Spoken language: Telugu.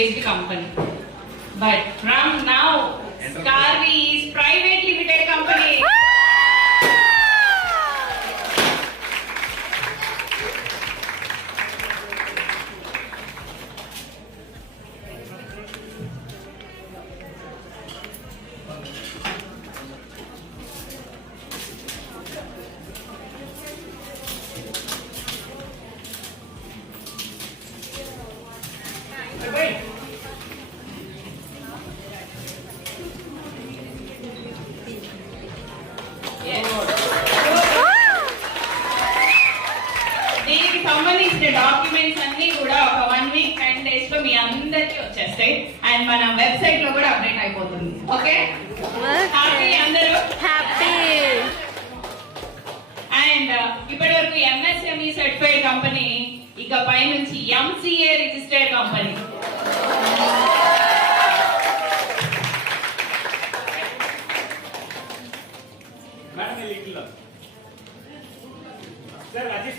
based company. But from now, Scarvi is private limited company. దీనికి సంబంధించిన డాక్యుమెంట్స్ అన్ని కూడా ఒక 1 వీక్ 10 days లో మీ అందరికీ వచ్చేస్తాయి అండ్ మన వెబ్సైట్ లో కూడా అప్డేట్ అయిపోతుంది. ఓకే, హ్యాపీ అందరూ? హ్యాపీ. అండ్ ఇప్పటి వరకు ఎంఎస్ఎంఈ సర్టిఫైడ్ కంపెనీ ఇక పై నుంచి MCA registered company. Sir, Rajesh,